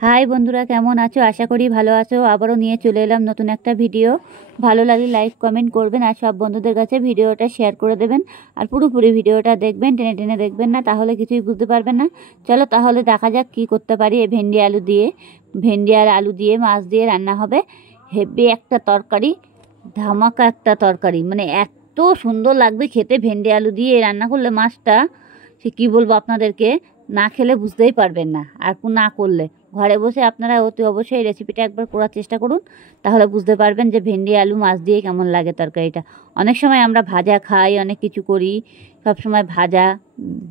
High বন্ধুরা, কেমন আছো? আশা করি ভালো আছো। আবারও নিয়ে চলে এলাম নতুন একটা ভিডিও। ভালো লাগলে লাইক কমেন্ট করবেন আর সব বন্ধুদের কাছে ভিডিওটা শেয়ার করে দেবেন। আর পুরোপুরি ভিডিওটা দেখবেন, টেনে টেনে দেখবেন না, তাহলে কিছুই বুঝতে পারবেন না। চলো তাহলে দেখা যাক কি করতে পারি। এই ভেন্ডি আর আলু দিয়ে মাছ দিয়ে রান্না হবে। হেভি একটা তরকারি, ধামাকা একটা তরকারি, মানে এত সুন্দর লাগবে খেতে। ভেন্ডি আলু দিয়ে রান্না করলে মাছটা, সে কী বলবো আপনাদেরকে, না খেলে বুঝতেই পারবেন না। আর না করলে ঘরে বসে আপনারা অতি অবশ্যই রেসিপিটা একবার করার চেষ্টা করুন, তাহলে বুঝতে পারবেন যে ভেন্ডি আলু মাছ দিয়ে কেমন লাগে তরকারিটা। অনেক সময় আমরা ভাজা খাই, অনেক কিছু করি, সব সময় ভাজা।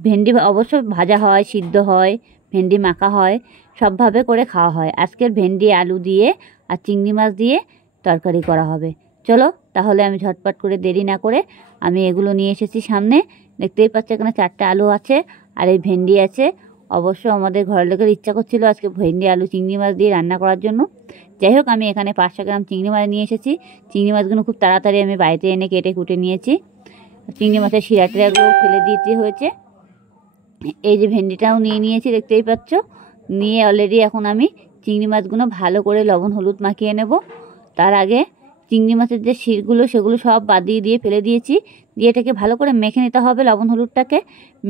ভেন্ডি অবশ্য ভাজা হয়, সিদ্ধ হয়, ভেন্ডি মাখা হয়, সবভাবে করে খাওয়া হয়। আজকের ভেন্ডি আলু দিয়ে আর চিংড়ি মাছ দিয়ে তরকারি করা হবে। চলো তাহলে আমি ঝটপট করে, দেরি না করে, আমি এগুলো নিয়ে এসেছি সামনে। দেখতেই পাচ্ছ এখানে 4টা আলু আছে আর এই ভেন্ডি আছে। অবশ্য আমাদের ঘরের লোকের ইচ্ছা করছিল আজকে ভেন্ডি আলু চিংড়ি মাছ দিয়ে রান্না করার জন্য। যাই হোক, আমি এখানে 500 গ্রাম চিংড়ি মাছ নিয়ে এসেছি। চিংড়ি মাছগুলো খুব তাড়াতাড়ি আমি বাড়িতে এনে কেটে কুটে নিয়েছি। চিংড়ি মাছের শিরা টিরাগুলো ফেলে দিতে হয়েছে। এই যে ভেন্ডিটাও নিয়ে নিয়েছি, দেখতেই পাচ্ছ। নিয়ে অলরেডি এখন আমি চিংড়ি মাছগুলো ভালো করে লবণ হলুদ মাখিয়ে নেব। তার আগে চিংড়ি মাছের যে শিরগুলো সেগুলো সব বাদ দিয়ে ফেলে দিয়েছি। দিয়ে এটাকে ভালো করে মেখে নিতে হবে, লবণ হলুদটাকে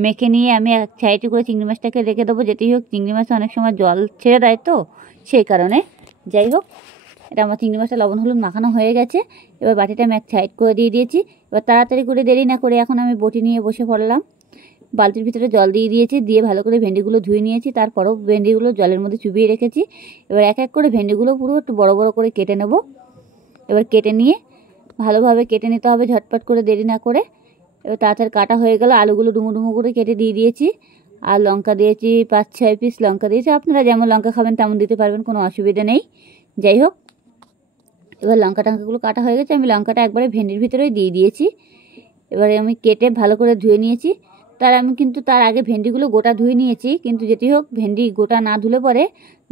মেখে নিয়ে আমি এক সাইডে করে চিংড়ি মাছটাকে রেখে দেবো। যেতেই হোক, চিংড়ি মাছ অনেক সময় জল ছেড়ে দেয়, তো সেই কারণে। যাই হোক, এটা আমার চিংড়ি মাছটা লবণ হলুদ মাখানো হয়ে গেছে। এবার বাটিটা আমি এক সাইড করে দিয়ে দিয়েছি। এবার তাড়াতাড়ি করে, দেরি না করে, এখন আমি বটি নিয়ে বসে পড়লাম। বালতির ভিতরে জল দিয়ে দিয়েছি, দিয়ে ভালো করে ভেন্ডিগুলো ধুয়ে নিয়েছি। তারপরেও ভেন্ডিগুলো জলের মধ্যে চুবিয়ে রেখেছি। এবার এক এক করে ভেন্ডিগুলো পুরো একটু বড় বড় করে কেটে নেব। এবার কেটে নিয়ে ভালোভাবে কেটে নিতে হবে, ঝটপট করে, দেরি না করে। এবার তাড়াতাড়ি কাটা হয়ে গেল। আলুগুলো ডুমো ডুমো করে কেটে দিয়ে দিয়েছি। আর লঙ্কা দিয়েছি 5-6 পিস লঙ্কা দিয়েছি। আপনারা যেমন লঙ্কা খাবেন তেমন দিতে পারবেন, কোনো অসুবিধা নেই। যাই হোক, এবার লঙ্কা টঙ্কাগুলো কাটা হয়ে গেছে। আমি লঙ্কাটা একবারে ভেন্ডির ভিতরেই দিয়ে দিয়েছি। এবারে আমি কেটে ভালো করে ধুয়ে নিয়েছি। আমি কিন্তু তার আগে ভেন্ডিগুলো গোটা ধুয়ে নিয়েছি। কিন্তু যেটি হোক, ভেন্ডি গোটা না ধুলে পরে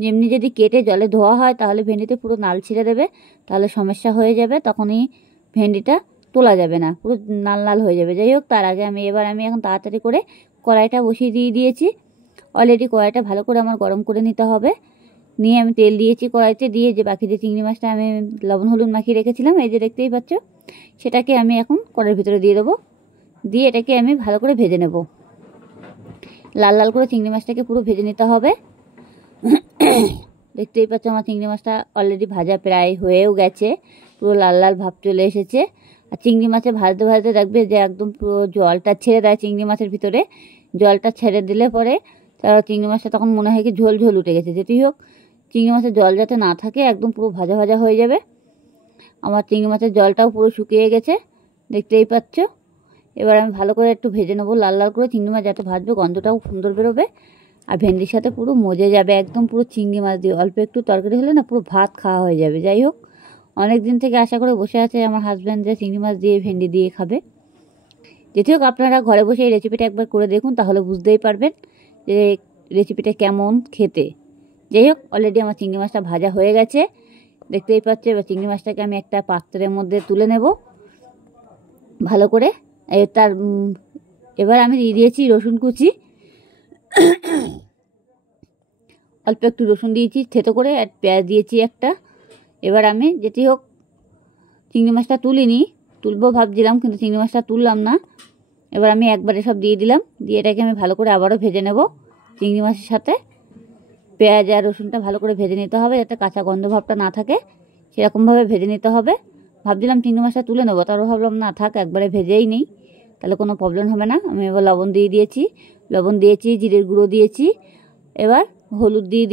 যেমনি যদি কেটে জলে ধোয়া হয় তাহলে ভেন্ডিতে পুরো নাল ছিঁড়ে দেবে, তাহলে সমস্যা হয়ে যাবে। তখনই ভেন্ডিটা তোলা যাবে না, পুরো লাল লাল হয়ে যাবে। যাই হোক, তার আগে আমি এখন তাড়াতাড়ি করে কড়াইটা বসিয়ে দিয়েছি। অলরেডি কড়াইটা ভালো করে আমার গরম করে নিতে হবে। নিয়ে আমি তেল দিয়েছি কড়াইতে, দিয়ে যে বাকি যে চিংড়ি মাছটা আমি লবণ হলুদ মাখিয়ে রেখেছিলাম, এই যে দেখতেই পাচ্ছ, সেটাকে আমি এখন কড়াইয়ের ভিতরে দিয়ে দেবো। দিয়ে এটাকে আমি ভালো করে ভেজে নেব। লাল লাল করে চিংড়ি মাছটাকে পুরো ভেজে নিতে হবে। দেখতেই পাচ্ছ আমার চিংড়ি মাছটা অলরেডি ভাজা প্রায় হয়েও গেছে, পুরো লাল লাল ভাব চলে এসেছে। আর চিংড়ি মাছে ভাজতে ভাজতে দেখবে যে একদম পুরো জলটা ছেড়ে দেয় চিংড়ি মাছের ভিতরে। জলটা ছেড়ে দিলে পরে চিংড়ি মাছটা তখন মনে হয় কি ঝোল ঝোল উঠে গেছে। যেটি হোক, চিংড়ি মাছের জল যাতে না থাকে, একদম পুরো ভাজা ভাজা হয়ে যাবে। আমার চিংড়ি মাছের জলটাও পুরো শুকিয়ে গেছে, দেখতেই পাচ্ছ। এবার আমি ভালো করে একটু ভেজে নেবো, লাল লাল করে। চিংড়ি মাছ যাতে ভাজবে, গন্ধটাও সুন্দর বেরোবে আর ভেন্ডির সাথে পুরো মজে যাবে। একদম পুরো চিংড়ি মাছ দিয়ে অল্প একটু তরকারি হলে না, পুরো ভাত খাওয়া হয়ে যাবে। যাই হোক, অনেক দিন থেকে আশা করে বসে আছে আমার হাজব্যান্ড যে চিংড়ি মাছ দিয়ে ভেন্ডি দিয়ে খাবে। যেটি হোক, আপনারা ঘরে বসে এই রেসিপিটা একবার করে দেখুন, তাহলে বুঝতেই পারবেন যে রেসিপিটা কেমন খেতে। যাই হোক, অলরেডি আমার চিংড়ি মাছটা ভাজা হয়ে গেছে, দেখতেই পাচ্ছি। এবার চিংড়ি মাছটাকে আমি একটা পাত্রের মধ্যে তুলে নেব ভালো করে। এবার আমি দিয়ে দিয়েছি রসুন কুচি, অল্প একটু রসুন দিয়েছি থেতো করে, আর পেঁয়াজ দিয়েছি একটা। এবার আমি যেটি হোক, চিংড়ি মাছটা তুলবো ভাবছিলাম, কিন্তু চিংড়ি মাছটা তুললাম না। এবার আমি একবারে সব দিয়ে দিলাম। দিয়ে এটাকে আমি ভালো করে আবারও ভেজে নেব। চিংড়ি মাছের সাথে পেঁয়াজ আর রসুনটা ভালো করে ভেজে নিতে হবে, যাতে কাঁচা গন্ধ ভাবটা না থাকে, সেরকমভাবে ভেজে নিতে হবে। ভাবছিলাম চিংড়ি মাছটা তুলে নেবো, তারপর ভাবলাম না থাক, একবারে ভেজেই নেই, তাহলে কোনো প্রবলেম হবে না। আমি এবার লবণ দিয়েছি, জিরের গুঁড়ো দিয়েছি। এবার হলুদ দিয়ে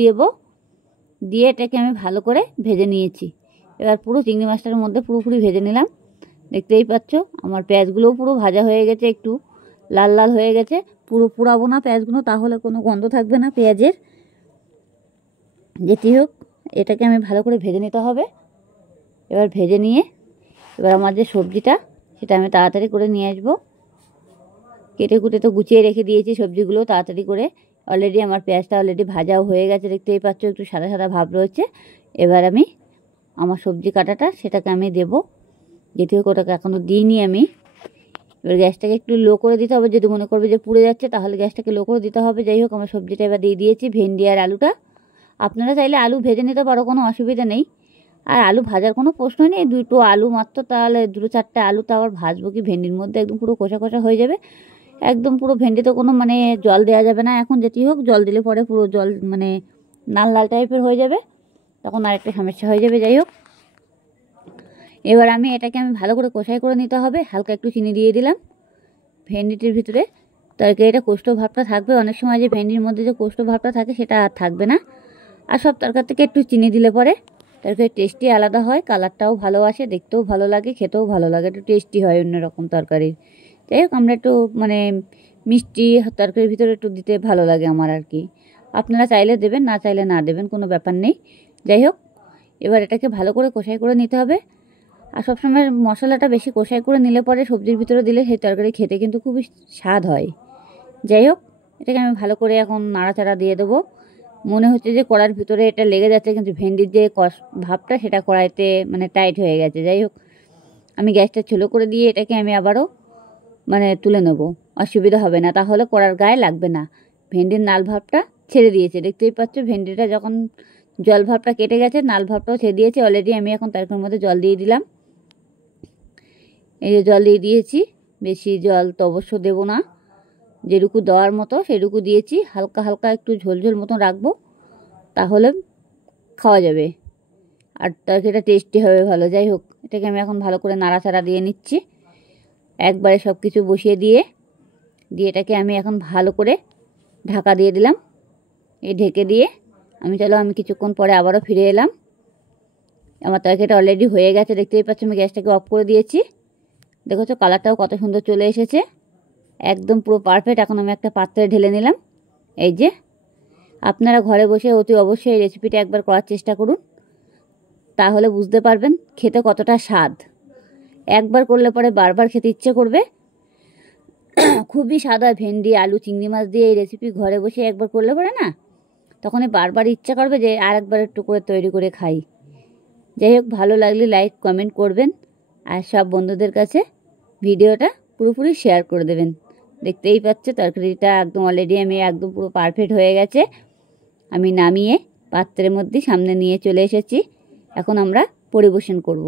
দিয়ে এটাকে আমি ভালো করে ভেজে নিয়েছি। এবার পুরো চিংড়ি মাছটার মধ্যে পুরোপুরি ভেজে নিলাম। দেখতেই পাচ্ছ আমার পেঁয়াজগুলোও পুরো ভাজা হয়ে গেছে, একটু লাল লাল হয়ে গেছে। পুরো পোড়াবো না পেঁয়াজগুলো, তাহলে কোনো গন্ধ থাকবে না পেঁয়াজের। যেটি হোক, এটাকে আমি ভালো করে ভেজে নিতে হবে। এবার ভেজে নিয়ে এবার আমার যে সবজিটা, সেটা আমি তাড়াতাড়ি করে নিয়ে আসবো। কেটে কুটে তো গুছিয়ে রেখে দিয়েছি সবজিগুলো তাড়াতাড়ি করে। অলরেডি আমার পেঁয়াজটা অলরেডি ভাজাও হয়ে গেছে, দেখতেই পাচ্ছ, একটু সাদা সাদা ভাব রয়েছে। এবার আমি আমার সবজি কাটাটা সেটাকে আমি দেবো। যেটি হোক, ওটাকে এখনও দিইনি আমি। এবার গ্যাসটাকে একটু লো করে দিতে হবে, যদি মনে করবে যে পুড়ে যাচ্ছে তাহলে গ্যাসটাকে লো করে দিতে হবে। যাই হোক, আমার সবজিটা এবার দিয়ে দিয়েছি, ভেন্ডি আর আলুটা। আপনারা চাইলে আলু ভেজে নিতে পারো, কোনো অসুবিধা নেই। আর আলু ভাজার কোনো প্রশ্ন নেই, দুটো আলু মাত্র, তাহলে দুটো চারটে আলু তো আবার ভাজবো কি, ভেন্ডির মধ্যে একদম পুরো কষা কষা হয়ে যাবে। একদম পুরো ভেন্ডিতে কোনো মানে জল দেওয়া যাবে না এখন, যেটি হোক জল দিলে পরে পুরো জল মানে লাল লাল টাইপের হয়ে যাবে, তখন আরেকটা সমস্যা হয়ে যাবে। যাই হোক, এবার এটাকে ভালো করে কষাই করে নিতে হবে। হালকা একটু চিনি দিয়ে দিলাম ভেন্ডিটির ভিতরে, তরকারিটা কোষ্ঠ ভাবটা থাকবে। অনেক সময় যে ভেন্ডির মধ্যে যে কোষ্ঠ ভাবটা থাকে সেটা আর থাকবে না। আর সব তরকারি থেকে একটু চিনি দিলে পরে তরকারির টেস্টই আলাদা হয়, কালারটাও ভালো আসে, দেখতেও ভালো লাগে, খেতেও ভালো লাগে, একটু টেস্টি হয় অন্যরকম তরকারির। যাই হোক, আমরা একটু মানে মিষ্টি তরকারির ভিতরে একটু দিতে ভালো লাগে আমার আর কি। আপনারা চাইলে দেবেন, না চাইলে না দেবেন, কোনো ব্যাপার নেই। যাই হোক, এবার এটাকে ভালো করে কষাই করে নিতে হবে। আর সবসময় মশলাটা বেশি কষাই করে নিলে পরে সবজির ভিতরে দিলে সেই তরকারি খেতে কিন্তু খুবই স্বাদ হয়। যাই হোক, এটাকে আমি ভালো করে এখন নাড়াচাড়া দিয়ে দেবো। মনে হচ্ছে যে কড়ার ভিতরে এটা লেগে যাচ্ছে, কিন্তু ভেন্ডির যে ভাবটা সেটা কড়াইতে মানে টাইট হয়ে গেছে। যাই হোক, আমি গ্যাসটা ছোলো করে দিয়ে এটাকে আমি আবারও মানে তুলে নেব, অসুবিধা হবে না, তাহলে কড়ার গায়ে লাগবে না। ভেন্ডির নাল ভাবটা ছেড়ে দিয়েছে, দেখতেই পাচ্ছ। ভেন্ডিটা যখন জল ভাবটা কেটে গেছে, নাল ভাবটাও ছেড়ে দিয়েছে অলরেডি। আমি এখন তরকারির মধ্যে জল দিয়ে দিলাম। এই যে জল দিয়ে দিয়েছি, বেশি জল তো অবশ্য দেবো না, যেটুকু দেওয়ার মতো সেটুকু দিয়েছি। হালকা হালকা একটু ঝোল ঝোল মতন রাখবো, তাহলে খাওয়া যাবে আর তরকারিটা টেস্টি হবে ভালো। যাই হোক, এটাকে আমি এখন ভালো করে নাড়াচাড়া দিয়ে নিচ্ছি, একবারে সব কিছু বসিয়ে দিয়ে এটাকে আমি এখন ভালো করে ঢাকা দিয়ে দিলাম। এই ঢেকে দিয়ে আমি কিছুক্ষণ পরে আবারও ফিরে এলাম। আমার তরকারিটা অলরেডি হয়ে গেছে, দেখতেই পাচ্ছ। আমি গ্যাসটাকে অফ করে দিয়েছি, দেখেছো কালারটাও কত সুন্দর চলে এসেছে, একদম পুরো পারফেক্ট। এখন আমি একটা পাত্রে ঢেলে নিলাম। এই যে, আপনারা ঘরে বসে অতি অবশ্যই এই রেসিপিটা একবার করার চেষ্টা করুন, তাহলে বুঝতে পারবেন খেতে কতটা স্বাদ। একবার করলে পরে বারবার খেতে ইচ্ছে করবে, খুবই স্বাদ হয়। ভেন্ডি আলু চিংড়ি মাছ দিয়ে এই রেসিপি ঘরে বসে একবার করলে পরে না, তখনই বারবার ইচ্ছা করবে যে আর একবার একটু করে তৈরি করে খাই। যাই হোক, ভালো লাগলে লাইক কমেন্ট করবেন, আর সব বন্ধুদের কাছে ভিডিওটা পুরোপুরি শেয়ার করে দেবেন। দেখতেই পাচ্ছে তরকারিটা একদম অলরেডি একদম পুরো পারফেক্ট হয়ে গেছে। আমি নামিয়ে পাত্রের মধ্যে সামনে নিয়ে চলে এসেছি, এখন আমরা পরিবেশন করব।